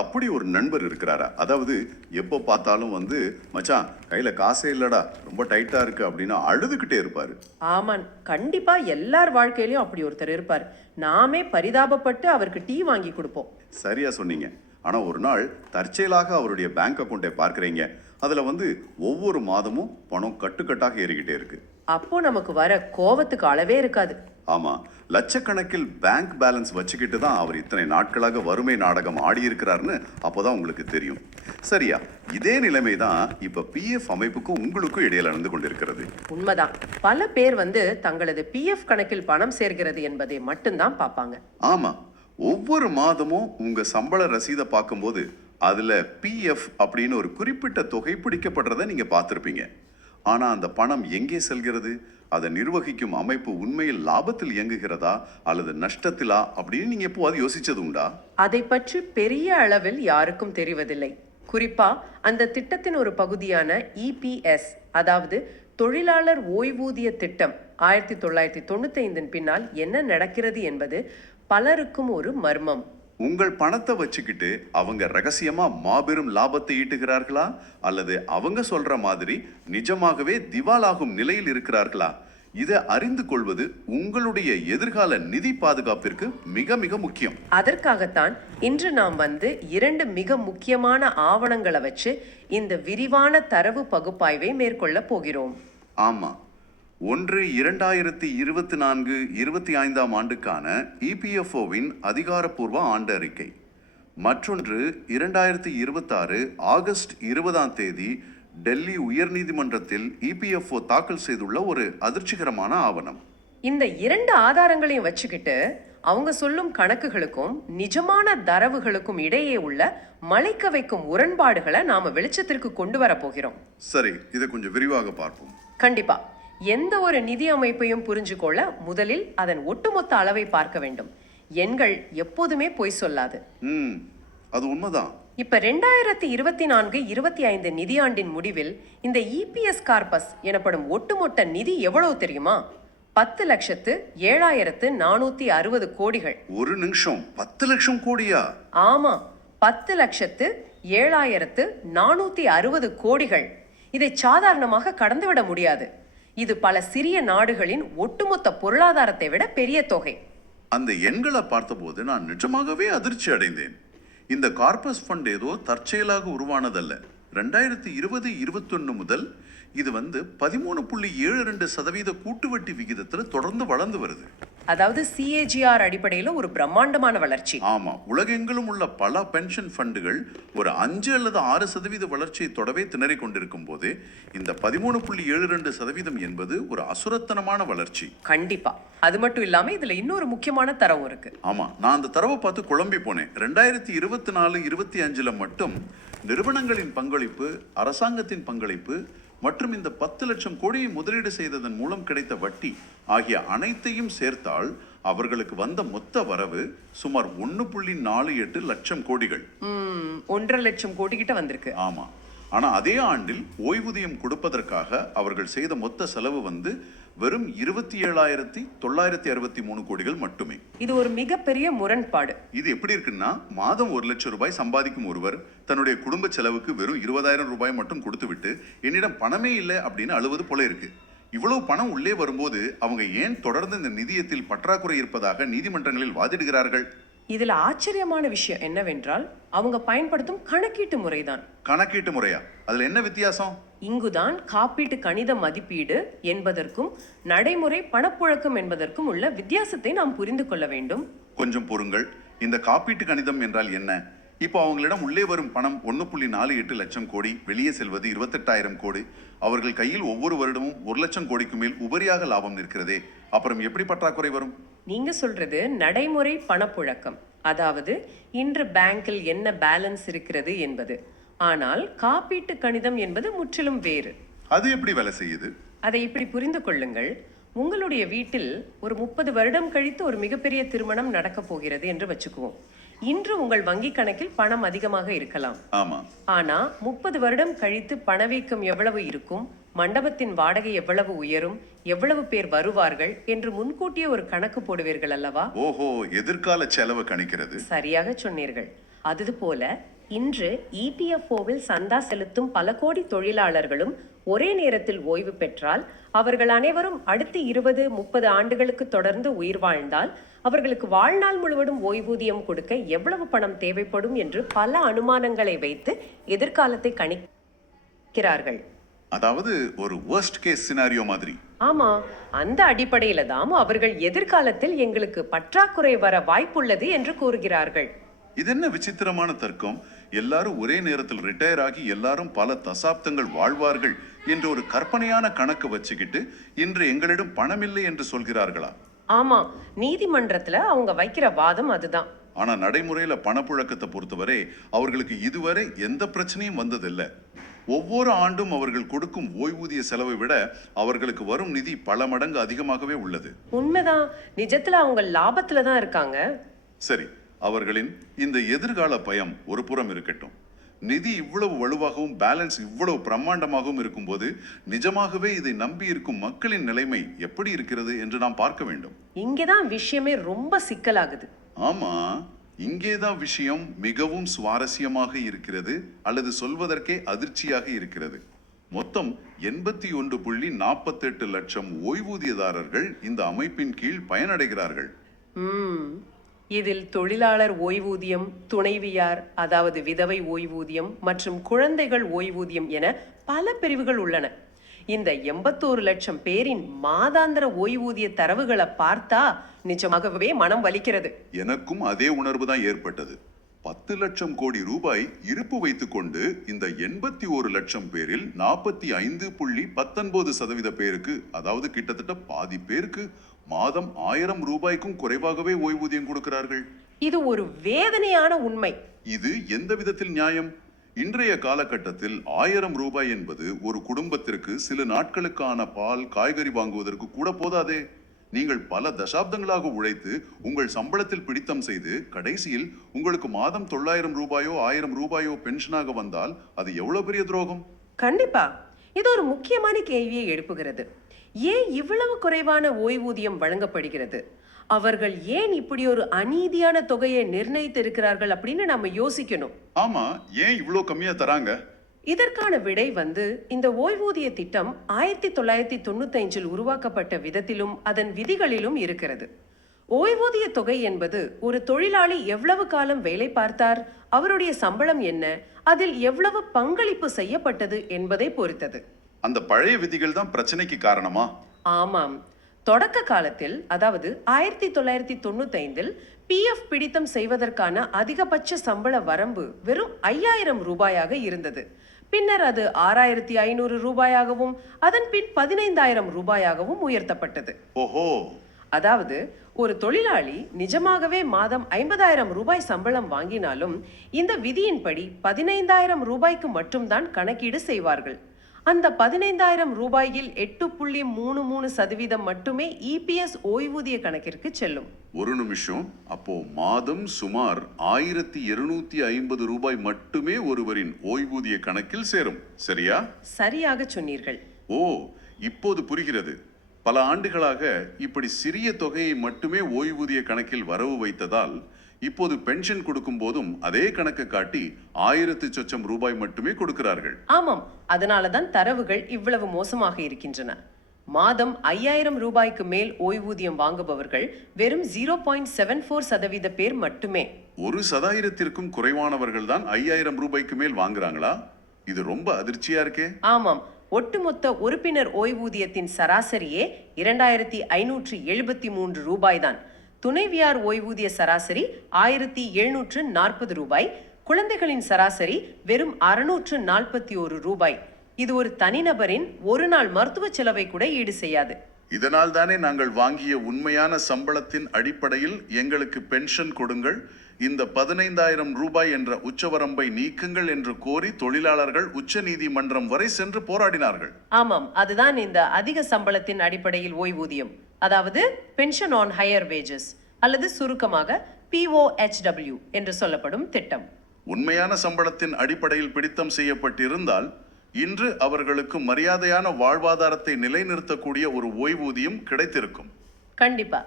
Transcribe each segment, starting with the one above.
அப்படி ஒரு நண்பர் இருக்கிறாரா? அதாவது எப்போ பார்த்தாலும் வந்து மச்சான் கையில காசே இல்லடா, ரொம்ப டைட்டா இருக்கு அப்படின்னு அழுதுகிட்டே இருப்பாரு. ஆமான், கண்டிப்பா எல்லார் வாழ்க்கையிலயும் அப்படி ஒருத்தர் இருப்பார். நாமே பரிதாபப்பட்டு அவருக்கு டீ வாங்கி கொடுப்போம். சரியா சொன்னீங்க. ஆனா ஒரு நாள் தற்செயலாக அவருடைய பேங்க் அக்கௌண்ட்டை பார்க்குறீங்க. அதுல வந்து ஒவ்வொரு மாதமும் பணம் கட்டுக்கட்டாக ஏறிக்கிட்டே இருக்கு. அப்போ நமக்கு வர கோவத்துக்கு அளவே இருக்காது. ஆமா, லட்சக்கணக்கில் பேங்க் பேலன்ஸ் வச்சுக்கிட்டு தான் அவர் இத்தனை நாட்களாக வறுமை நாடகம் ஆடி இருக்கிறாருன்னு அப்போதான் உங்களுக்கு தெரியும். சரியா, இதே நிலைமை தான் இப்ப பிஎஃப் அமைப்புக்கும் உங்களுக்கும் இடையில நடந்து கொண்டிருக்கிறது. உண்மைதான். பல பேர் வந்து தங்களது பிஎஃப் கணக்கில் பணம் சேர்கிறது என்பதை மட்டும்தான் பார்ப்பாங்க. ஆமா, ஒவ்வொரு மாதமும் உங்க சம்பள ரசீதை பார்க்கும்போது அதுல பிஎஃப் அப்படின்னு ஒரு குறிப்பிட்ட தொகை பிடிக்கப்படுறத நீங்க பார்த்திருப்பீங்க. ஆனா அந்த பணம் எங்கே செல்கிறது, அதை நிர்வகிக்கும் அமைப்பு உண்மையில் லாபத்தில் இயங்குகிறதா அல்லது நஷ்டத்திலா அப்படின்னு நீங்க எப்போது யோசிச்சது உண்டா? அதை பற்றி பெரிய அளவில் யாருக்கும் தெரிவதில்லை. குறிப்பா அந்த திட்டத்தின் ஒரு பகுதியான இபிஎஸ், அதாவது தொழிலாளர் ஓய்வூதிய திட்டம் 1995 பின்னால் என்ன நடக்கிறது என்பது பலருக்கும் ஒரு மர்மம். உங்கள் பணத்தை வச்சுக்கிட்டு அவங்க ரகசியமா மாபெரும் லாபத்தை ஈட்டுகிறார்களா அல்லது அவங்க சொல்ற மாதிரி நிஜமாகவே திவாலாகும் நிலையில் இருக்கிறார்களா? இதை அறிந்து கொள்வது உங்களுடைய எதிர்கால நிதி பாதுகாப்பிற்கு மிக மிக முக்கியம். அதற்காகத்தான் இன்று நாம் வந்து 2 மிக முக்கியமான ஆவணங்களை வச்சு இந்த விரிவான தரவு பகுப்பாய்வை மேற்கொள்ள போகிறோம். ஆமா, ஒன்று 2024-25 ஆண்டுக்கான இபிஎஃப்ஓவின் அதிகாரப்பூர்வ ஆண்டு அறிக்கை. மற்றொன்று 2026 ஆகஸ்ட் 20 டெல்லி உயர்நீதிமன்றத்தில் இபிஎஃப்ஓ தாக்கல் செய்துள்ள ஒரு அதிர்ச்சிகரமான ஆவணம். இந்த 2 ஆதாரங்களையும் வச்சுக்கிட்டு அவங்க சொல்லும் கணக்குகளுக்கும் நிஜமான தரவுகளுக்கும் இடையே உள்ள மலைக்க வைக்கும் முரண்பாடுகளை நாம வெளிச்சத்திற்கு கொண்டு வர போகிறோம். சரி, இதை கொஞ்சம் விரிவாக பார்ப்போம். கண்டிப்பா. எந்த ஒரு நிதி அமைப்பையும் புரிஞ்சுக்கொள்ள முதலில் அதன் ஒட்டுமொத்த அளவை பார்க்க வேண்டும். எண்கள் எப்போதுமே பொய் சொல்லாது. அது உண்மைதான். இப்ப 2024-25 நிதியாண்டின் முடிவில் இந்த இபிஎஸ் கார்பஸ் எனப்படும் ஒட்டுமொத்த நிதி எவ்வளவு தெரியுமா? 10,07,460 கோடிகள். ஒரு நிமிஷம், 10 லட்சம் கோடியா? ஆமா, 10,07,460 கோடிகள். இதை சாதாரணமாக கடந்துவிட முடியாது. இது பல சிறிய நாடுகளின் ஒட்டுமொத்த பொருளாதாரத்தை விட பெரிய தொகை. அந்த எண்களை பார்த்தபோது நான் நிஜமாகவே அதிர்ச்சி அடைந்தேன். இந்த கார்பஸ் ஃபண்ட் ஏதோ தற்செயலாக உருவானதல்ல. 2020-21 முதல் இது வந்து 13.72% கூட்டு வட்டி விகிதத்தில் தொடர்ந்து வளர்ந்து வருது. அதாவது CAGR அடிப்படையில் ஒரு பிரம்மாண்டமான வளர்ச்சி. ஆமா, உலகெங்கிலும் உள்ள பல பென்ஷன் ஃபண்டுகள் ஒரு 5 அல்லது 6% வளர்ச்சியை தொடவே திணறிக் கொண்டிருக்கும் போது இந்த 13.72% என்பது ஒரு அசுரத்தனமான வளர்ச்சி. கண்டிப்பா. அது மட்டும் இல்லாம இதுல இன்னொரு முக்கியமான தரவு இருக்கு. ஆமா, நான் அந்த தரவை பார்த்து குழம்பி போனேன். 2024-25 மட்டும் நிறுவனங்களின் பங்களிப்பு, அரசாங்கத்தின் பங்களிப்பு மற்றும் இந்த 10 லட்சம் கோடியை முதலீடு செய்ததன் மூலம் கிடைத்த வட்டி ஆகிய அனைத்தையும் சேர்த்தால் அவர்களுக்கு வந்த மொத்த வரவு சுமார் 1.48 லட்சம் கோடிகள். 1.5 லட்சம் கோடி கிட்ட வந்திருக்கு. ஆமா, ஆனா அதே ஆண்டில் ஓய்வூதியம் கொடுப்பதற்காக அவர்கள் செய்த மொத்த செலவு வந்து வெறும் 27,963 கோடிகள் மட்டுமே. இது ஒரு மிகப்பெரிய முரண்பாடு. இது எப்படி இருக்குன்னா, மாதம் 1 லட்சம் ரூபாய் சம்பாதிக்கும் ஒருவர் தன்னுடைய குடும்ப செலவுக்கு வெறும் 20,000 ரூபாய் மட்டும் கொடுத்து விட்டு என்னிடம் பணமே இல்லை அப்படின்னு அழுவது போல இருக்கு. இவ்வளவு பணம் உள்ளே வரும்போது அவங்க ஏன் தொடர்ந்து இந்த நிதியத்தில் பற்றாக்குறை இருப்பதாக நீதிமன்றங்களில் வாதிடுகிறார்கள்? இதுல ஆச்சரியமான விஷயம் என்னவென்றால் அவங்க பயன்படுத்தும் கணக்கீட்டு முறைதான். கணக்கீட்டு முறையா? அதுல என்ன வித்தியாசம்? இங்குதான் காப்பீட்டு கணித மதிப்பீடு என்பதற்கும் நடைமுறை பணப்புழக்கம் என்பதற்கும் உள்ள வித்தியாசத்தை நாம் புரிந்து கொள்ள வேண்டும். கொஞ்சம் பொறுங்கள், இந்த காப்பீட்டு கணிதம் என்றால் என்ன? இப்போ அவங்களிடம் உள்ளே வரும் பணம் 1.48 லட்சம் கோடி, வெளியே செல்வது 28,000 கோடி. அவர்கள் கையில் ஒவ்வொரு வருடமும் 1 லட்சம் கோடிக்கு மேல் உபரியாக லாபம் நிற்கிறதே, அப்புறம் எப்படி பற்றாக்குறை வரும்? நீங்க சொல்றது நடைமுறை பணப்புழக்கம், அதாவது இன்று பேங்கில் என்ன பேலன்ஸ் இருக்கிறது என்பது. ஆனால் காப்பீட்டு கணிதம் என்பது முற்றிலும் வேறு. அது எப்படி வேலை செய்யுது? அதை இப்படி புரிந்து கொள்ளுங்கள். உங்களுடைய வீட்டில் ஒரு 30 வருடம் கழித்து ஒரு மிகப்பெரிய திருமணம் நடக்க போகிறது என்று வச்சுக்குவோம். இன்று உங்கள் வங்கி கணக்கில் பணம் அதிகமாக இருக்கலாம். ஆமா. ஆனா 30 வருடம் கழித்து பணவீக்கம் எவ்வளவு இருக்கும், மண்டபத்தின் வாடகை எவ்வளவு உயரும், எவ்வளவு பேர் வருவார்கள் என்று முன்கூட்டியே ஒரு கணக்கு போடுவீர்கள் அல்லவா? ஓஹோ, எதிர்கால செலவு கணிக்கிறது. சரியாக சொன்னீர்கள். அதுபோல இன்று இபிஎஃப்ஓவில் சந்தா செலுத்தும் பல கோடி தொழிலாளர்களும் ஒரே நேரத்தில் ஓய்வு பெற்றால் அவர்கள் அனைவரும் அடுத்த 20-30 ஆண்டுகளுக்கு தொடர்ந்து உயிர் வாழ்ந்தால் அவர்களுக்கு வாழ்நாள் முழுவதும் ஓய்வூதியம் கொடுக்க எவ்வளவு பணம் தேவைப்படும் என்று பல அனுமானங்களை வைத்து எதிர்காலத்தை கணிக்கிறார்கள். அதாவது ஒரு worst கேஸ் சினாரியோ மாதிரி. ஆமா, அந்த அடிப்படையில தான் அவர்கள் எதிர்காலத்தில் எங்களுக்கு பற்றாக்குறை வர வாய்ப்புள்ளது என்று கூறுகிறார்கள். இது என்ன விசித்திரமான தர்க்கம்? எல்லாரும் ஒரே நேரத்தில் ரிட்டையர் ஆகி எல்லாரும் பல தசாப்தங்கள் வாழ்வார்கள் என்ற ஒரு கற்பனையான கணக்கு வச்சுக்கிட்டு இன்று எங்களிடம் பணமில்லை என்று சொல்கிறார்களா? ஆமா, நீதிமன்றத்துல அவங்க வைக்கிற வாதம் அதுதான். ஆனா நடைமுறையில பணப்புழக்கத்தை பொறுத்தவரை அவர்களுக்கு இதுவரை எந்த பிரச்சனையும் வந்ததில்லை. ஒவ்வொரு ஆண்டும் அவர்கள் கொடுக்கும் ஓய்வூதிய செலவை விட அவர்களுக்கு வரும் நிதி பல மடங்கு அதிகமாகவே உள்ளது. உண்மைதான், நிஜத்துல அவங்க லாபத்துல தான் இருக்காங்க. சரி, அவர்களின் இந்த எதிர்கால பயம் ஒரு புறம் இருக்கட்டும். நிதி இவ்வளவு வலுவாகவும் பேலன்ஸ் இவ்வளவு பிரம்மாண்டமாகவும் இருக்கும்போது நிஜமாகவே இதை நம்பி இருக்கும் மக்களின் நிலைமை எப்படி இருக்கிறது என்று நாம் பார்க்க வேண்டும். இங்கதான் விஷயமே ரொம்ப சிக்கலாகுது. ஆமா, இங்கேதான் விஷயம் மிகவும் சுவாரஸ்யமாக இருக்கிறது, அல்லது சொல்வதற்கே அதிர்ச்சியாக இருக்கிறது. மொத்தம் 81.48 லட்சம் ஓய்வூதியதாரர்கள் இந்த அமைப்பின் கீழ் பயனடைகிறார்கள். இதில் தொழிலாளர் ஓய்வூதியம், துணைவியார் அதாவது விதவை ஓய்வூதியம் மற்றும் குழந்தைகள் ஓய்வூதியம் என பல பிரிவுகள் உள்ளன. இந்த 81 லட்சம் பேரின் மாதாந்திர ஓய்வூதிய தரவுகளை பார்த்தா நிஜமாகவே மனம் வலிக்கிறது. எனக்கும் அதே உணர்வு தான் ஏற்பட்டது. 10 லட்சம் கோடி ரூபாய் இருப்பு வைத்துக்கொண்டு இந்த 81 லட்சம் பேரில் 45.19% பேருக்கு, அதாவது கிட்டத்தட்ட பாதி பேருக்கு மாதம் 1000 ரூபாய்க்கும் குறைவாகவே ஓய்வூதியம் கொடுக்கிறார்கள். இது ஒரு வேதனையான உண்மை. இது எந்த விதத்தில் நியாயம்? இன்றைய காலகட்டத்தில் 1000 ரூபாய் என்பது ஒரு குடும்பத்திற்கு சில நாட்களுக்கான பால், காய்கறி வாங்குவதற்கு கூட போதாதே. நீங்கள் பல தசாப்தங்களாக உழைத்து உங்கள் சம்பளத்தில் பிடித்தம் செய்து கடைசியில் உங்களுக்கு மாதம் 900 ரூபாயோ 1000 ரூபாயோ பென்ஷனாக வந்தால் அது எவ்வளவு பெரிய துரோகம்? கண்டிப்பா இது ஒரு முக்கியமான கேள்வியை எழுப்புகிறது. ஏன் இவ்வளவு குறைவான ஓய்வூதியம் வழங்கப்படுகிறது? அவர்கள் ஏன் இப்படி ஒரு அநீதியான தொகையை நிர்ணயித்து இருக்கிறார்கள் அப்படின்னு நம்ம யோசிக்கணும். ஆமா, ஏன் இவ்வளோ கம்மியா தராங்க? இதற்கான விடை இந்த ஓய்வூதிய திட்டம் 1995 உருவாக்கப்பட்ட விதத்திலும் அதன் விதிகளிலும் இருக்கிறது. ஓய்வூதிய தொகை என்பது ஒரு தொழிலாளி எவ்வளவு காலம் வேலை பார்த்தார், அவருடைய சம்பளம் என்ன, அதில் எவ்வளவு பங்களிப்பு செய்யப்பட்டது என்பதை பொறுத்தது. அந்த பழைய விதிகள் தான் பிரச்சனைக்கு காரணமா? ஆமாம், தொடக்க காலத்தில் அதாவது 1995 PF பிடித்தம் செய்வதற்கான அதிகபட்ச சம்பள வரம்பு வெறும் 5000 ரூபாயாக இருந்தது. பின்னர் அது 6500 ரூபாயாகவும் அதன் பின் 15000 ரூபாயாகவும் உயர்த்தப்பட்டது. ஓஹோ, அதாவது ஒரு தொழிலாளி நிஜமாகவே மாதம் 50000 ரூபாய் சம்பளம் வாங்கினாலும் இந்த விதியின்படி 15000 ரூபாய்க்கு மட்டும்தான் கணக்கீடு செய்வார்கள். அந்த 15000 ரூபாயில் 8.33% மட்டுமே EPS ஓய்வூதிய கணக்கிற்கு செல்லும். ஒரு நிமிஷம், அப்போ மாதம் சுமார் 1250 ரூபாய் மட்டுமே ஒருவரின் ஓய்வூதிய கணக்கில் சேரும், சரியா? சரியாக சொன்னீர்கள். ஓ, இப்போது புரிகிறது. பல ஆண்டுகளாக இப்படி சிறிய தொகையை மட்டுமே ஓய்வூதிய கணக்கில் வரவு வைத்ததால் இப்போது பென்ஷன் கொடுக்கும் போதும் அதே கணக்கு காட்டி 1000 சொச்சம் ரூபாய் மட்டுமே கொடுக்கிறார்கள். ஆமாம், அதனாலதான் தரவுகள் இவ்வளவு மோசமாக இருக்கின்றன. மாதம் 5000 ரூபாய்க்கு மேல் ஓய்வூதியம் வாங்குபவர்கள் வெறும் 0.74% பேர் மட்டுமே. 1% குறைவானவர்கள் தான் 5000 ரூபாய்க்கு மேல் வாங்குறாங்களா? இது ரொம்ப அதிர்ச்சியா இருக்கே. ஆமாம், ஒட்டுமொத்த உறுப்பினர் ஓய்வூதியத்தின் சராசரியே 2573 ரூபாய் தான். துணைவியார் ஓய்வூதிய சராசரி 1740 ரூபாய், குழந்தைகளின் சராசரி வெறும் 641 ரூபாய். இது ஒரு தனிநபரின் ஒரு நாள் மருத்துவ செலவை கூட ஈடு செய்யாது. இதனால் தானே நாங்கள் வாங்கிய உண்மையான சம்பளத்தின் அடிப்படையில் எங்களுக்கு பென்ஷன் கொடுங்கள், இந்த 15000 ரூபாய் என்ற உச்சவரம்பை நீக்குங்கள் என்று கோரி தொழிலாளர்கள் உச்ச நீதிமன்றம் வரை சென்று போராடினார்கள். ஆமாம், அதுதான் இந்த அதிக சம்பளத்தின் அடிப்படையில் ஓய்வூதியம், அதாவது பென்ஷன் ஆன் ஹையர் வேஜஸ் அல்லது சுருக்கமாக POHW என்று சொல்லப்படும் திட்டம். உண்மையான சம்பளத்தின் அடிப்படையில் பிடித்தம் செய்யப்பட்டிருந்தால் இன்று அவர்களுக்கு மரியாதையான வாழ்வாதாரத்தை நிலைநிறுத்தக்கூடிய ஒரு ஓய்வூதியம் கிடைத்திருக்கும். கண்டிப்பா.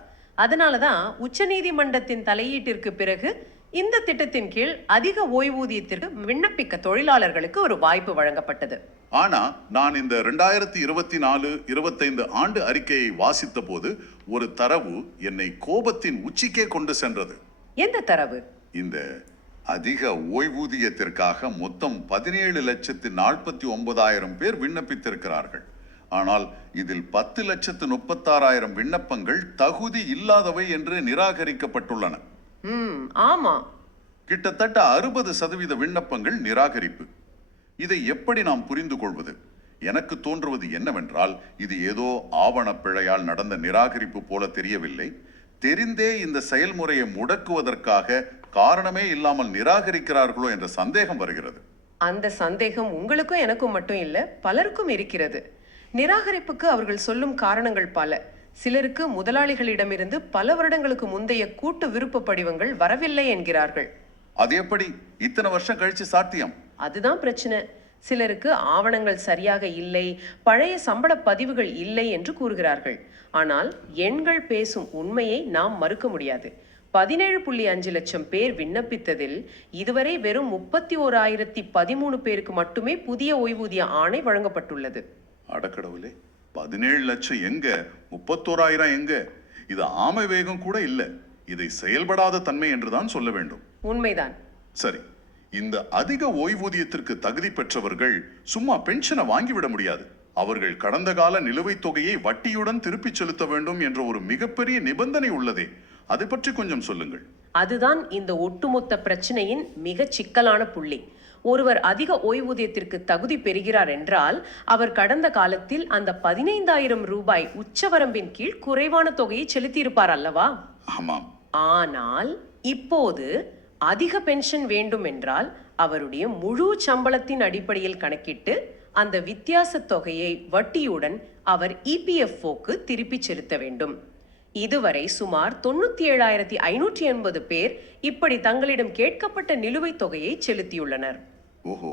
அதனாலதான் உச்ச நீதிமன்றத்தின் தலையீட்டிற்கு பிறகு இந்த திட்டத்தின் கீழ் அதிக ஓய்வூதியத்திற்கு விண்ணப்பிக்க தொழிலாளர்களுக்கு ஒரு வாய்ப்பு வழங்கப்பட்டது. ஆனா நான் இந்த 2024-25 ஆண்டு அறிக்கையை வாசித்த போது ஒரு தரவு என்னை கோபத்தின் உச்சிக்கே கொண்டு சென்றது. எந்த தரவு? இந்த அதிக ஓய்வூதியத்திற்காக மொத்தம் 17,49,000 பேர் விண்ணப்பித்திருக்கிறார்கள். ஆனால் இதில் 10,36,000 விண்ணப்பங்கள் தகுதி இல்லாதவை என்று நிராகரிக்கப்பட்டுள்ளன. ஆமா, கிட்டத்தட்ட 60% விண்ணப்பங்கள் நிராகரிப்பு. இதை எப்படி நாம் புரிந்து கொள்வது? எனக்கு தோன்றுவது என்னவென்றால், இது ஏதோ ஆவண பிழையால் நடந்த நிராகரிப்பு போல தெரியவில்லை. தெரிந்தே இந்த செயல்முறையை முடக்குவதற்காக காரணமே இல்லாமல் நிராகரிக்கிறார்களோ என்ற சந்தேகம் வருகிறது. அந்த சந்தேகம் உங்களுக்கும் எனக்கும் மட்டும் இல்ல, பலருக்கும் இருக்கிறது. நிராகரிப்புக்கு அவர்கள் சொல்லும் காரணங்கள் பல. சிலருக்கு முதலாளிகளிடமிருந்து பல வருடங்களுக்கு முந்தைய கூட்டு விருப்ப படிவங்கள் வரவில்லை என்கிறார்கள். அது எப்படி இத்தனை வருஷம் கழிச்சு சாத்தியம்? அதுதான் பிரச்சனை. சிலருக்கு ஆவணங்கள் சரியாக இல்லை, பழைய சம்பள பதிவுகள் இல்லை என்று கூறுகிறார்கள். ஆனால் எண்கள் பேசும் உண்மையை நாம் மறுக்க முடியாது. 17.5 லட்சம் பேர் விண்ணப்பித்ததில் இதுவரை வெறும் 31,013 பேருக்கு மட்டுமே புதிய ஓய்வூதிய ஆணை வழங்கப்பட்டுள்ளது. அடக்கடவுளே, 17 லட்சம் எங்க, 31,000 எங்க? இது ஆமை வேகம் கூட இல்ல. இதை செயல்படாத தன்மை என்றுதான் சொல்ல வேண்டும். உண்மைதான். சரி, இந்த அதிக ஓய்வூதியத்திற்கு தகுதி பெற்றவர்கள் சும்மா பென்ஷனை வாங்கிவிட முடியாது. அவர்கள் கடந்த கால நிலுவைத் தொகையை வட்டியுடன் திருப்பிச் செலுத்த வேண்டும் என்ற ஒரு மிகப்பெரிய நிபந்தனை உள்ளதே, அதை பற்றி கொஞ்சம் சொல்லுங்கள். அதுதான் இந்த ஒட்டுமொத்த பிரச்சனையின் மிக சிக்கலான புள்ளி. ஒருவர் அதிக ஓய்வூதியத்திற்கு தகுதி பெறுகிறார் என்றால் அவர் கடந்த காலத்தில் அந்த 15,000 ரூபாய் உச்சவரம்பின் கீழ் குறைவான தொகையை செலுத்தியிருப்பார் அல்லவா? ஆமாம். ஆனால் இப்போது அதிக பென்ஷன் வேண்டும் என்றால் அவருடைய முழு சம்பளத்தின் அடிப்படையில் கணக்கிட்டு அந்த வித்தியாச தொகையை வட்டியுடன் அவர் இபிஎஃப்ஓக்கு திருப்பி செலுத்த வேண்டும். இதுவரை சுமார் 97,580 பேர் இப்படி தங்களிடம் கேட்கப்பட்ட நிலுவைத் தொகையை செலுத்தியுள்ளனர். ஓஹோ,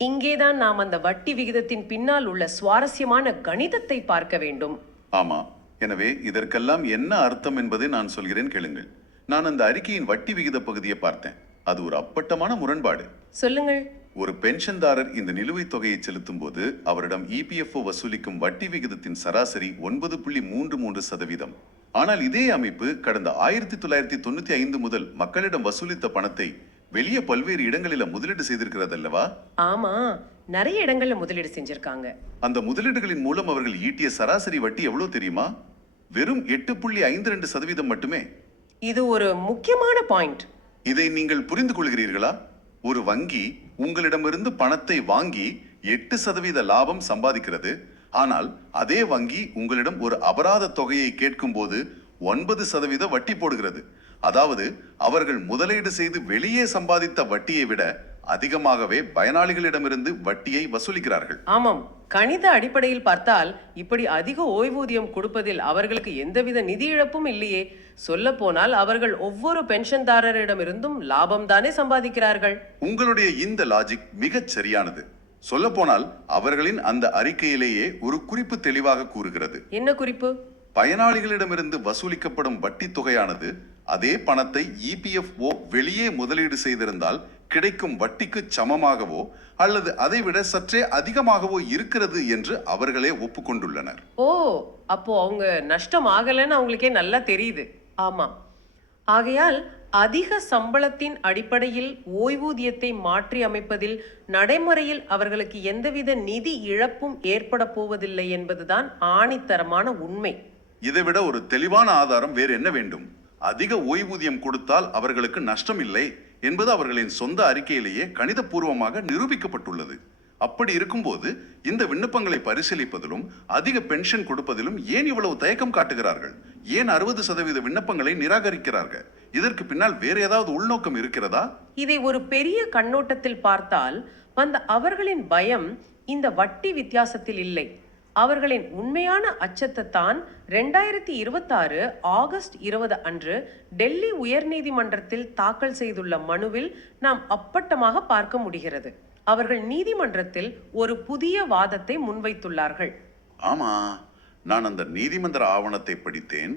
இங்கேதான் நாம் அந்த வட்டி விகிதத்தின் பின்னால் உள்ள சுவாரஸ்யமான கணிதத்தை பார்க்க வேண்டும். ஆமா. எனவே இதற்கெல்லாம் என்ன அர்த்தம் என்பதை நான் சொல்கிறேன், கேளுங்கள். நான் அந்த அறிக்கையின் வட்டி விகித பகுதியை பார்த்தேன். அது ஒரு அப்பட்டமான முரண்பாடு. சொல்லுங்கள். ஒரு பென்ஷன்தாரர் இந்த நிலுவைத் தொகையை செலுத்தும் போது அவரிடம் இபிஎஃப்ஓ வசூலிக்கும் வட்டி விகிதத்தின் சராசரி 9.33%. ஆனால் இதே அமைப்பு கடந்த 1995 முதல் மக்களிடம் வசூலித்த பணத்தை வெளியே பல்வேறு இடங்களில முதலீடு செய்திருக்கிறது அல்லவா? ஆமா, நிறைய இடங்கள்ல முதலீடு செஞ்சிருக்காங்க. அந்த முதலீடுகளின் மூலம் அவர்கள் ஈட்டிய சராசரி வட்டி எவ்வளவு தெரியுமா? வெறும் 8.52% மட்டுமே. இது ஒரு முக்கியமான பாயிண்ட். இதை நீங்கள் புரிந்து கொள்கிறீர்களா? ஒரு வங்கி உங்களிடமிருந்து பணத்தை வாங்கி 8% லாபம் சம்பாதிக்கிறது. ஆனால் அதே வங்கி உங்களிடம் ஒரு அபராத தொகையை கேட்கும் போது 9% வட்டி போடுகிறது. அதாவது அவர்கள் முதலீடு செய்து வெளியே சம்பாதித்த வட்டியை விட அதிகமாகவே பயனாளிகளிடமிருந்து வட்டியை வசூலிக்கிறார்கள். ஆமாம், கணித அடிப்படையில் பார்த்தால் இப்படி அதிக ஓய்வூதியம் கொடுப்பதில் அவர்களுக்கு எந்தவித நிதி இழப்பும் இல்லையே. சொல்ல போனால் அவர்கள் ஒவ்வொரு பென்ஷன்தாரரிடமிருந்தும் லாபம் தானே சம்பாதிக்கிறார்கள். உங்களுடைய இந்த லாஜிக் மிகச் சரியானது. சொல்ல போனால் அவர்களின் அந்த அறிக்கையிலேயே ஒரு குறிப்பு தெளிவாக கூறுகிறது. என்ன குறிப்பு? பயனாளிகளிடமிருந்து வசூலிக்கப்படும் வட்டி தொகையானது அதே பணத்தை இபிஎஃப்ஓ வெளியே முதலீடு செய்திருந்தால் கிடைக்கும் வட்டிக்கு சமமாகவோ அல்லது அதைவிட சற்றே அதிகமாகவோ இருக்கிறது என்று அவர்களே ஒப்புக்கொண்டுள்ளனர். ஓ, அப்போ அவங்க நஷ்டம் ஆகலன்னு அவங்களுக்கே நல்லா தெரியுது. ஆமா, ஆகையால் அதிக சம்பளத்தின் அடிப்படையில் ஓய்வூதியத்தை மாற்றி அமைப்பதில் நடைமுறையில் அவர்களுக்கு எந்தவித நிதி இழப்பும் ஏற்பட போவதில்லை என்பதுதான் ஆணித்தரமான உண்மை. இதைவிட ஒரு தெளிவான ஆதாரம் வேறு என்ன வேண்டும்? அதிக ஓய்வூதியம் கொடுத்தால் அவர்களுக்கு நஷ்டம் இல்லை என்பது அவர்களின் சொந்த அறிக்கையிலேயே கணிதபூர்வமாக நிரூபிக்கப்பட்டுள்ளது. அப்படி இருக்கும்போது இந்த விண்ணப்பங்களை பரிசீலிப்பதிலும் அதிக பென்ஷன் கொடுப்பதிலும் ஏன் இவ்வளவு தயக்கம் காட்டுகிறார்கள்? ஏன் 60% விண்ணப்பங்களை நிராகரிக்கிறார்கள்? இதற்கு பின்னால் வேற ஏதாவது உள்நோக்கம் இருக்கிறதா? இதை ஒரு பெரிய கண்ணோட்டத்தில் பார்த்தால் வந்த அவர்களின் பயம் இந்த வட்டி வித்தியாசத்தில் இல்லை. அவர்களின் உண்மையான அச்சத்தை தான் 2026 ஆகஸ்ட் 20 அன்று டெல்லி உயர்நீதிமன்றத்தில் தாக்கல் செய்துள்ள மனுவில் நாம் அப்பட்டமாக பார்க்க முடிகிறது. அவர்கள் நீதிமன்றத்தில் ஒரு புதிய வாதத்தை முன்வைத்துள்ளார்கள். ஆமா, நான் அந்த நீதிமன்ற ஆவணத்தை படித்தேன்.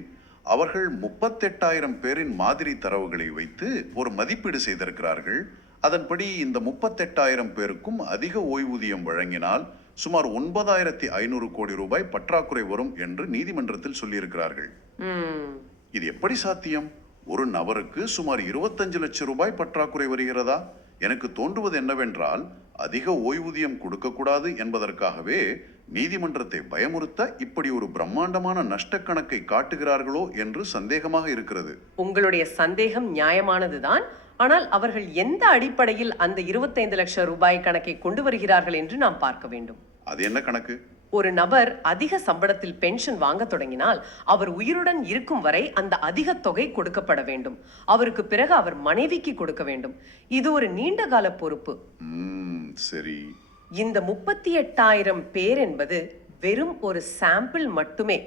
அவர்கள் 38,000 பேரின் மாதிரி தரவுகளை வைத்து ஒரு மதிப்பீடு செய்திருக்கிறார்கள். அதன்படி இந்த 38,000 பேருக்கும் அதிக ஓய்வூதியம் வழங்கினால் சுமார் 9,500 கோடி ரூபாய் பற்றாக்குறை வரும் என்று நீதிமன்றத்தில் சொல்லியிருக்கிறார்கள். இது எப்படி சாத்தியம்? ஒரு நபருக்கு சுமார் 25 லட்சம் ரூபாய் பற்றாக்குறை வருகிறதா? எனக்கு தோன்றுவது என்னவென்றால், அதிக ஓய்வூதியம் கொடுக்கக்கூடாது என்பதற்காகவே நீதிமன்றத்தை பயமுறுத்த இப்படி ஒரு பிரம்மாண்டமான நஷ்ட கணக்கை காட்டுகிறார்களோ என்று சந்தேகமாக இருக்கிறது. உங்களுடைய சந்தேகம் நியாயமானதுதான். ஆனால் அவர்கள் எந்த அடிப்படையில் அந்த 25 லட்சம் ரூபாய் கணக்கை கொண்டு வருகிறார்கள் என்று நாம் பார்க்க வேண்டும். அது என்ன கணக்கு? ஒரு நபர் அதிக சம்பளத்தில் பென்ஷன் வாங்க தொடங்கினால் அவர் உயிருடன் இருக்கும் வரை அந்த அதிக தொகை கொடுக்கப்பட வேண்டும். அவருக்கு பிறகு அவர் மனைவிக்கு கொடுக்க வேண்டும். இது ஒரு நீண்ட கால பொறுப்பு. சரி. இந்த 38,000 பேர் என்பது வெறும் ஒரு சாம்பிள் மட்டுமே.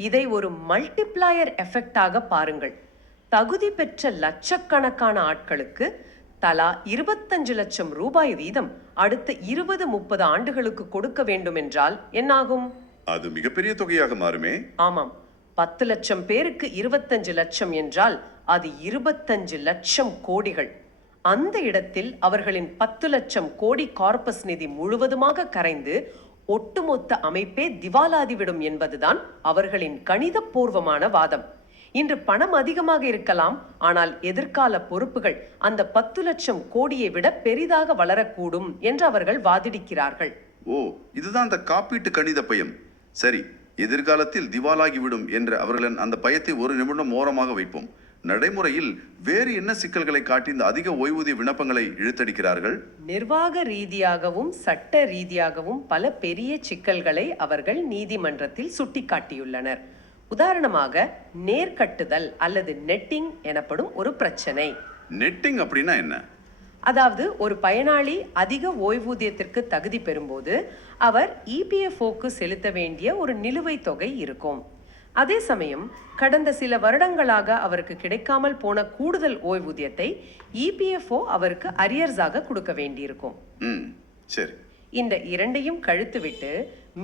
இதை ஒரு மல்டிப்ளையர் எஃபெக்டாக பாருங்கள். தகுதி பெற்ற லட்சக்கணக்கான ஆட்களுக்கு தலா 25 லட்சம் ரூபாய் வீதம் அடுத்த 20-30 ஆண்டுகளுக்கு கொடுக்க வேண்டும் என்றால் என்னாகும்? அது மிகப்பெரிய தொகையாக மாறுமே. ஆமாம், 10 லட்சம் பேருக்கு 25 லட்சம் என்றால் அது 25 லட்சம் கோடிகள். அந்த இடத்தில் அவர்களின் 10 லட்சம் கோடி கார்பஸ் நிதி முழுவதுமாக கரைந்து ஒட்டுமொத்த அமைப்பே திவாலாகிவிடும் என்பதுதான் அவர்களின் கணிதபூர்வமான வாதம். இன்று பணம் அதிகமாக இருக்கலாம், ஆனால் எதிர்கால பொறுப்புகள் அந்த 10 லட்சம் கோடியை விட பெரிதாக வளரக்கூடும் என்று அவர்கள் வாதிடுகிறார்கள். இதுதான் அந்த காப்பீட்டு கணித பயம். சரி, எதிர்காலத்தில் திவாலாகிவிடும் என்ற அவர்களின் அந்த பயத்தை ஒரு நிமிடம் ஓரமாக வைப்போம். நடைமுறையில் வேறு என்ன சிக்கல்களை காட்டி இந்த அதிக ஓய்வூதிய விண்ணப்பங்களை இழுத்தடிக்கிறார்கள்? நிர்வாக ரீதியாகவும் சட்ட ரீதியாகவும் பல பெரிய சிக்கல்களை அவர்கள் நீதிமன்றத்தில் சுட்டிக்காட்டியுள்ளனர். உதாரணமாக, நேர்கட்டுதல் அல்லது நெட்டிங் எனப்படும் ஒரு பிரச்சனை. நெட்டிங் அப்படின்னா என்ன? அதாவது, ஒரு பயனாளி அதிக ஓய்வூதியத்திற்கு தகுதி பெறும்போது அவர் இபிஎஃப்ஓக்கு செலுத்த வேண்டிய ஒரு நிலுவைத் தொகை இருக்கும். அதே சமயம் கடந்த சில வருடங்களாக அவருக்கு கிடைக்காமல் போன கூடுதல் ஓய்வூதியத்தை இபிஎஃப்ஓ அவருக்கு அரியர்ஸாக கொடுக்க வேண்டியிருக்கும். சரி. இந்த இரண்டையும் கழித்துவிட்டு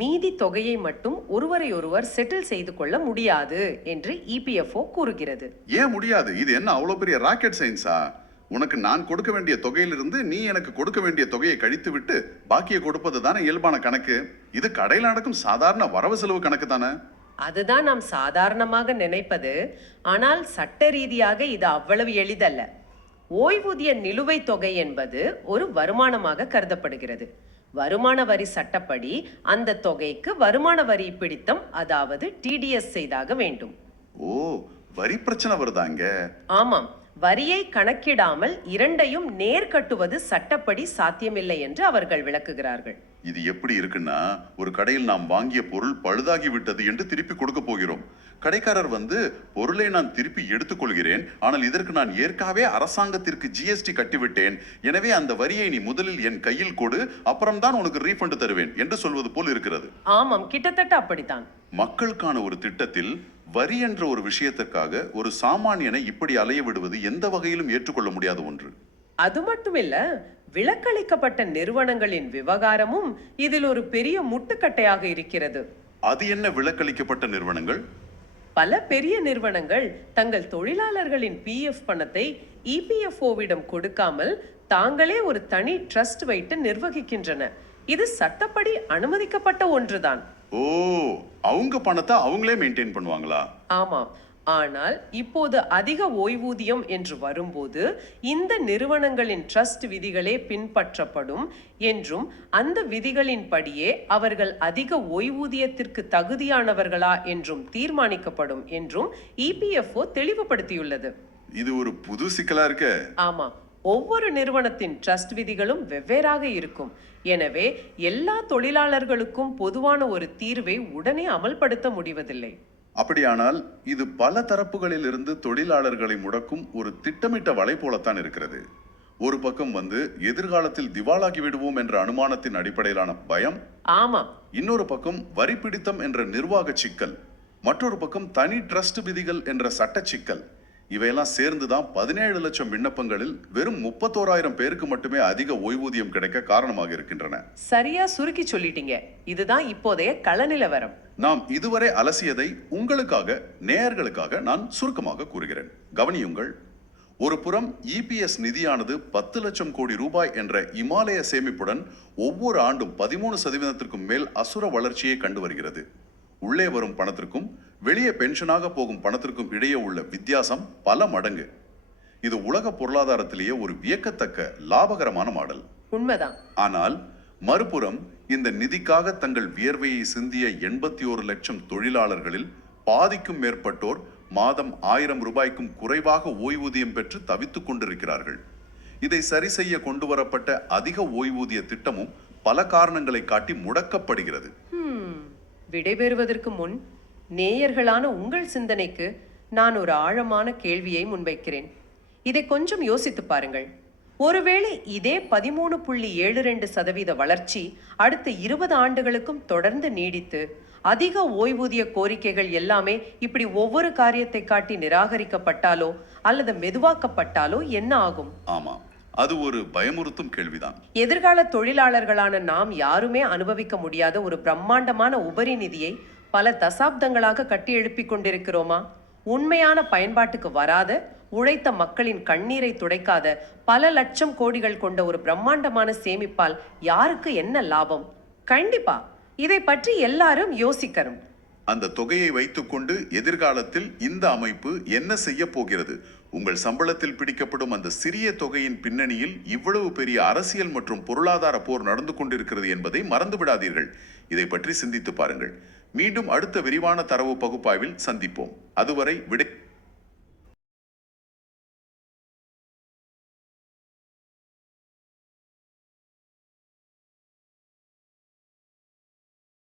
மீதி தொகையை மட்டும் ஒருவரையொருவர் செட்டில் செய்து கொள்ள முடியாது என்று இபிஎஃப்ஓ கூறுகிறது. ஏன் முடியாது? இது என்ன அவ்வளவு பெரிய ராக்கெட் சயின்ஸா? உனக்கு நான் கொடுக்க வேண்டிய தொகையிலிருந்து நீ எனக்கு கொடுக்க வேண்டிய தொகையை கழித்து விட்டு பாக்கியை கொடுப்பது தானே இயல்பான கணக்கு. இது கடையில் நடக்கும் சாதாரண வரவு செலவு கணக்கு தானே. அதுதான் நாம் சாதாரணமாக நினைப்பது. ஆனால் சட்ட ரீதியாக இது அவ்வளவு எளிதல்ல. ஓய்வூதிய நிலுவைத் தொகை என்பது ஒரு வருமானமாக கருதப்படுகிறது. வருமான வரி சட்டப்படி அந்த தொகைக்கு வருமான வரி பிடித்தம், அதாவது டிடிஎஸ் செய்தாக வேண்டும். வரி பிரச்சனை வருதாங்க? ஆமாம், வரியை கணக்கிடாமல் இரண்டையும் நேர் கட்டுவது சட்டப்படி சாத்தியமில்லை என்று அவர்கள் விளக்குகிறார்கள். இது எப்படி இருக்குன்னா, ஒரு கடையில் நாம் வாங்கிய பொருள் பழுதாகி விட்டது என்று திருப்பி கொடுக்க போகிறோம். கடைக்காரர் வந்து, பொருளை நான் திருப்பி எடுத்துக்கொள்கிறேன், ஆனால் இதற்கு நான் ஏற்கனவே அரசாங்கத்திற்கு ஜிஎஸ்டி கட்டிவிட்டேன், எனவே அந்த வரியை நீ முதலில் என் கையில் கொடு, அப்புறம்தான் உனக்கு ரீஃபண்ட் தருவேன் என்று சொல்வது போல் இருக்கிறது. ஆமாம், கிட்டத்தட்ட அப்படித்தான். மக்களுக்கான ஒரு திட்டத்தில் வரி என்ற ஒரு விஷயத்திற்காக ஒரு சாமானியனை இப்படி அலைய விடுவது எந்த வகையிலும் ஏற்றுக்கொள்ள முடியாத ஒன்று. அது மட்டுமில்ல, விலக்களிக்கப்பட்ட நிறுவனங்களின் விவகாரமும் இதில் ஒரு பெரிய முட்டுக்கட்டையாக இருக்கிறது. அது என்ன விலக்களிக்கப்பட்ட நிறுவனங்கள்? பல பெரிய நிறுவனங்கள் தங்கள் தொழிலாளர்களின் பிஎஃப் பணத்தை இபிஎஃப்ஓவிடம் கொடுக்காமல் தாங்களே ஒரு தனி ட்ரஸ்ட் வைத்து நிர்வகிக்கின்றன. இது சட்டப்படி அனுமதிக்கப்பட்ட ஒன்றுதான். அவங்க பணத்தை அவங்களே மெயின்டைன் பண்ணுவாங்களா? ஆமாம். ஆனால் இப்போது அதிக ஓய்வூதியம் என்று வரும்போது இந்த நிறுவனங்களின் ட்ரஸ்ட் விதிகளே பின்பற்றப்படும் என்றும் அந்த விதிகளின் படியே அவர்கள் அதிக ஓய்வூதியத்திற்கு தகுதியானவர்களா என்றும் தீர்மானிக்கப்படும் என்றும் இபிஎஃப்ஓ தெளிவுபடுத்தியுள்ளது. இது ஒரு புது சிக்கலா இருக்கு. ஆமா, ஒவ்வொரு நிறுவனத்தின் ட்ரஸ்ட் விதிகளும் வெவ்வேறாக இருக்கும். எனவே எல்லா தொழிலாளர்களுக்கும் பொதுவான ஒரு தீர்வை உடனே அமல்படுத்த முடிவதில்லை. அப்படியானால் இது பல தரப்புகளில் இருந்து தொழிலாளர்களை முடக்கும் ஒரு திட்டமிட்ட வலை போலத்தான் இருக்கிறது. ஒரு பக்கம் வந்து எதிர்காலத்தில் திவாலாகி விடுவோம் என்ற அனுமானத்தின் அடிப்படையிலான பயம். ஆமா. இன்னொரு பக்கம் வரி பிடித்தம் என்ற நிர்வாக சிக்கல். மற்றொரு பக்கம் தனி ட்ரஸ்ட் விதிகள் என்ற சட்ட சிக்கல். இவையெல்லாம் சேர்ந்து தான் 17 லட்சம் விண்ணப்பங்களில் வெறும் 31,000 பேருக்கு மட்டுமே அதிக ஓய்வூதியம் கிடைக்க காரணமாக இருக்கின்றன. சரியா சுருக்கி சொல்லிட்டீங்க. இதுதான் இப்போதைய கள நிலவரம். நாம் இதுவரை அலசியதை உங்களுக்காக, நேயர்களுக்காக நான் சுருக்கமாக கூறுகிறேன். கவனியுங்கள். ஒரு புறம் இபிஎஸ் நிதியானது 10 லட்சம் கோடி ரூபாய் என்ற இமாலய சேமிப்புடன் ஒவ்வொரு ஆண்டும் 13% மேல் அசுர வளர்ச்சியை கண்டு வருகிறது. உள்ளே வரும் பணத்திற்கும் வெளியே பென்ஷனாக போகும் பணத்திற்கும் இடையே உள்ள வித்தியாசம் பல மடங்கு. இது உலக பொருளாதாரத்திலேயே ஒரு வியக்கத்தக்க லாபகரமான மாடல். உண்மைதான். ஆனால் மறுபுறம் இந்த நிதிக்காக தங்கள் வியர்வையை சிந்திய 81 லட்சம் தொழிலாளர்களில் பாதிக்கும் மேற்பட்டோர் மாதம் 1000 ரூபாய்க்கும் குறைவாக ஓய்வூதியம் பெற்று தவித்துக் கொண்டிருக்கிறார்கள். இதை சரி செய்ய கொண்டு வரப்பட்ட அதிக ஓய்வூதிய திட்டமும் பல காரணங்களை காட்டி முடக்கப்படுகிறது. விடைபெறுவதற்கு முன் நேயர்களான உங்கள் சிந்தனைக்கு நான் ஒரு ஆழமான கேள்வியை முன்வைக்கிறேன். இதை கொஞ்சம் யோசித்து பாருங்கள். ஒருவேளை இதே 13.72% வளர்ச்சி அடுத்த 20 ஆண்டுகளுக்கும் தொடர்ந்து நீடித்து அதிக ஓய்வூதிய கோரிக்கைகள் எல்லாமே இப்படி ஒவ்வொரு காரியத்தை காட்டி நிராகரிக்கப்பட்டாலோ அல்லது மெதுவாக்கப்பட்டாலோ என்ன ஆகும்? ஆமா, அது ஒரு பயமுறுத்தும் கேள்விதான். எதிர்கால தொழிலாளர்களான நாம் யாருமே அனுபவிக்க முடியாத ஒரு பிரம்மாண்டமான உபரி நிதியை பல தசாப்தங்களாக கட்டி எழுப்பிக் கொண்டிருக்கிறோமா? உண்மையான பயன்பாட்டுக்கு வராத, உழைத்த மக்களின் கண்ணீரை துடைக்காத பல லட்சம் கோடிகள் கொண்ட ஒரு பிரம்மாண்டமான சேமிப்பால் யாருக்கு என்ன லாபம்? கண்டிப்பா இதை பற்றி எல்லாரும் யோசிக்கணும். அந்த தொகையை வைத்துக்கொண்டு எதிர்காலத்தில் இந்த அமைப்பு என்ன செய்ய போகிறது? உங்கள் சம்பளத்தில் பிடிக்கப்படும் அந்த சிறிய தொகையின் பின்னணியில் இவ்வளவு பெரிய அரசியல் மற்றும் பொருளாதார போர் நடந்து கொண்டிருக்கிறது என்பதை மறந்து விடாதீர்கள். இதை பற்றி சிந்தித்து பாருங்கள். மீண்டும் அடுத்த விரிவான தரவு பகுப்பாய்வில் சந்திப்போம். அதுவரை விடை